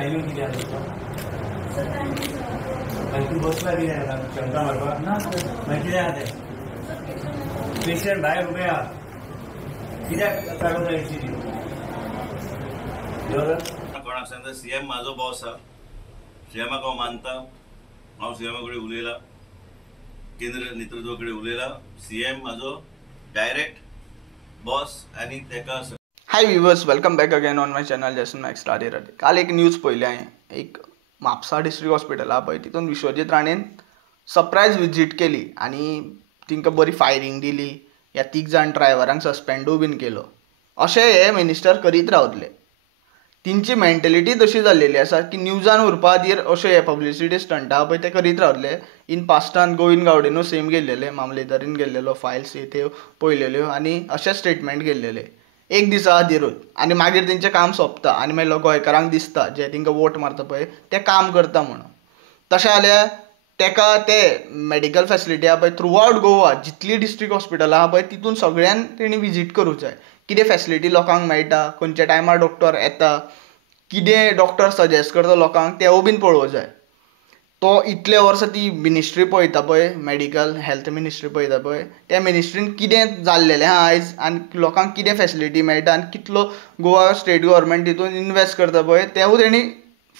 Timing किती आहे तुझा? तू बसला की नाही शंका मारवा माहिती नाही पेशंट भायर उभे आहा कित्याक काडून जायची कोणाक सांगता सीएम म्हाजो बॉस हा सीएमाक हांव मानता हांव सीएमा कडेन उलयला केंद्र नेतृत्वा कडेन उलयला सीएम म्हाजो डायरेक्ट बॉस आनी तेका हाय viewers, welcome back again on my channel Jason max Radhe Radhe. काल एक न्यूज पळयली हांवें. एक म्हापसा डिस्ट्रिक्ट हॉस्पिटल आहा पळय तितून विश्वजीत राणेन सरप्रायज विजीट केली आनी तिंका बरी फायरिंग दिली. ह्या 3 जाण ड्रायव्हरांक सस्पेंडूय बीन केलो. अशें हे मिनिस्टर करीत रावतले. तिंची मेंटेलिटी तशी जाल्लेली आसा की न्यूजान उरपा खातीर अशें हे पब्लिसिटी स्टंट आहा पळय ते करीत रावतले. इन पास्टान गोविंद गावडेनूय सेम गेल्लेले, मामलेदारीन गेल्लेलो, फायल्स त्यो पळयलेल्यो आनी अशें स्टेटमेंट केल्लेले एक दिसा खातीरूच आनी मागीर तेंचें काम सोंपता आनी मागीर गोंयकारांक दिसता जे तेंकां वोट मारता पळय ते काम करता म्हणून. तशें जाल्यार तेका ते मेडिकल फॅसिलिटी आहा पळय थ्रू आवट गोवा जितली डिस्ट्रिक्ट हॉस्पिटलां आहा पळय तितून सगळ्यान तेणी विजीट करूंक जाय. कितें फॅसिलिटी लोकांक मेळटा, खंयच्या टायमार डॉक्टर येता, कितें डॉक्टर सजेस्ट करता लोकांक तेवूय बीन पळोवंक जाय. तो इतले वर्सां ती मिनिस्ट्री पळयता पळय, मेडिकल हेल्थ मिनिस्ट्री पळयता पळय, त्या मिनिस्ट्रीन कितें जाल्लेलें आहा आयज आनी लोकांक कितें फॅसिलिटी मेळटा आनी कितलो गोवा स्टेट गव्हर्मेंट तितून इन्वेस्ट करता पळय तेवूय तेणी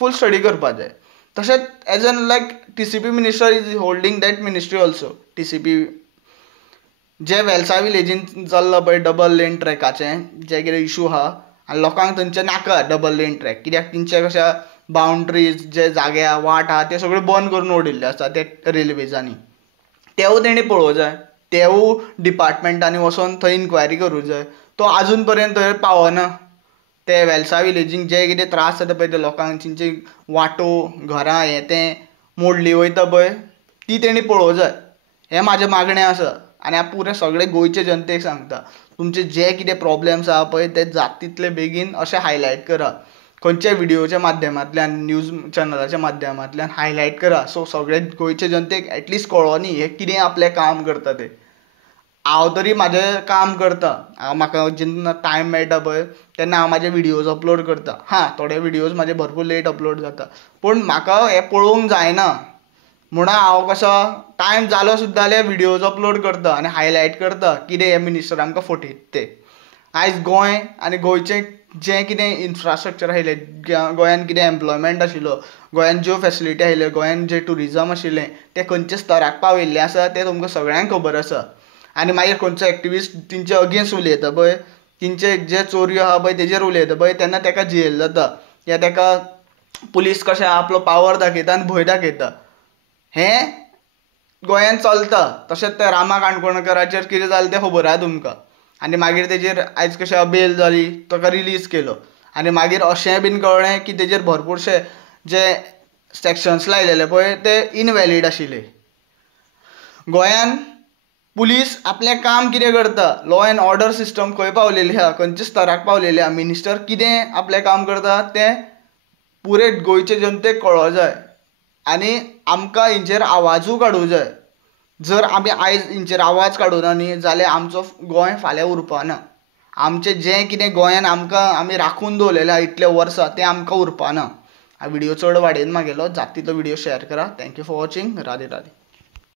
फूल स्टडी करपाक जाय. तशेंच as an like TCP minister is holding that ministry also. TCP जे वेलसा विलेजीन चल्लां पळय डबल लेन ट्रॅकाचें जे कितें इशू आहा आनी लोकांक थंयचे नाका डबल लेन ट्रॅक, कित्याक तेंचे कशा बाउंड्रीज जे जागे आहा वाट आहा ते सगळे बंद करून उडयल्ले आसा ते रेल्वेजांनी. तेवूय तेणी पळोवंक जाय. तेवूय डिपार्टमेंटांनी वचोन थंय इन्क्वायरी करूंक जाय. तो आजून पर्यंत थंय पावना. ते वेलसा विलेजीक जे कितें त्रास जाता पळय ते लोकांक तेंची वाटो घरां हें तें मोडली वयता पळय ती तेणी पळोवंक जाय. हें म्हाजें मागणें आसा आनी हांव पुरे सगळे गोंयचे जनतेक सांगता तुमचे जे कितें प्रॉब्लेम्स आहा पळय ते जाता तितले बेगीन अशें हायलायट करा. खंयच्याय व्हिडियोच्या माध्यमांतल्यान, न्यूज चॅनलाच्या माध्यमांतल्यान हायलायट करा सो सगळे गोंयचे जनतेक एटलिस्ट कळोनी हे कितें आपलें काम करता तें. हांव तरी म्हाजें काम करता. म्हाका जेन्ना टायम मेळटा पळय तेन्ना हांव म्हाजे व्हिडियोज अपलोड करता. थोडे व्हिडियोज म्हाजे भरपूर लेट अपलोड जाता पूण म्हाका हें पळोवंक जायना म्हणून हांव कसो टायम जालो सुद्दां जाल्यार व्हिडियोज अपलोड करता आनी हायलायट करता कितें हे मिनिस्टर आमकां फटयता तें. आयज गोंय आनी गोंयचें जें कितें इन्फ्रास्ट्रक्चर आशिल्लें, गोंयांत कितें एम्प्लॉयमेंट आशिल्लो, गोंयांत ज्यो फॅसिलिटी आशिल्ल्यो, गोंयांत जें टुरिजम आशिल्लें तें खंयच्या स्तराक पावयिल्लें आसा तें तुमकां सगळ्यांक खबर आसा. आनी मागीर खंयचो एक्टिविस्ट तेंचे अगेन्स्ट उलयता पळय, तेंचे जे चोरयो आहा पळय तेजेर उलयता पळय तेन्ना तेका जेल जाता या तेका पुलीस कशें आपलो पावर दाखयता आनी भंय दाखयता. हें गोंयांत चलता. तशेंच त्या रामा काणकोणकाराचेर कितें जालें तें खबर आहा तुमकां. आनी मागीर तेजेर आयज कशें बेल जाली, ताका रिलीज केलो आनी मागीर अशें बीन कळ्ळें की तेजेर भरपूरशे जे सॅक्शन्स लायलेले पळय ते इनवॅलीड आशिल्ले. गोंयांत पुलीस आपलें काम कितें करता, लॉ एंड ऑर्डर सिस्टम खंय पावलेली आहा, खंयच्या स्तराक पावलेली आहा, मिनिस्टर कितें आपलें काम करता तें पुरे गोंयचे जनतेक कळों जाय आनी आमकां हेंचेर आवाजूय काडूंक जाय. जर आमी आयज हेंचेर आवाज काडूना न्ही जाल्यार आमचो गोंय फाल्यां उरपाना. आमचें जें कितें गोंयांत आमी राखून दवरलेलें आहा इतले वर्सां तें आमकां उरपाना. हा व्हिडियो चड वाडयन मागेलो, जाता तितलो व्हिडियो शेअर करा. Thank you for watching. Radhe Radhe.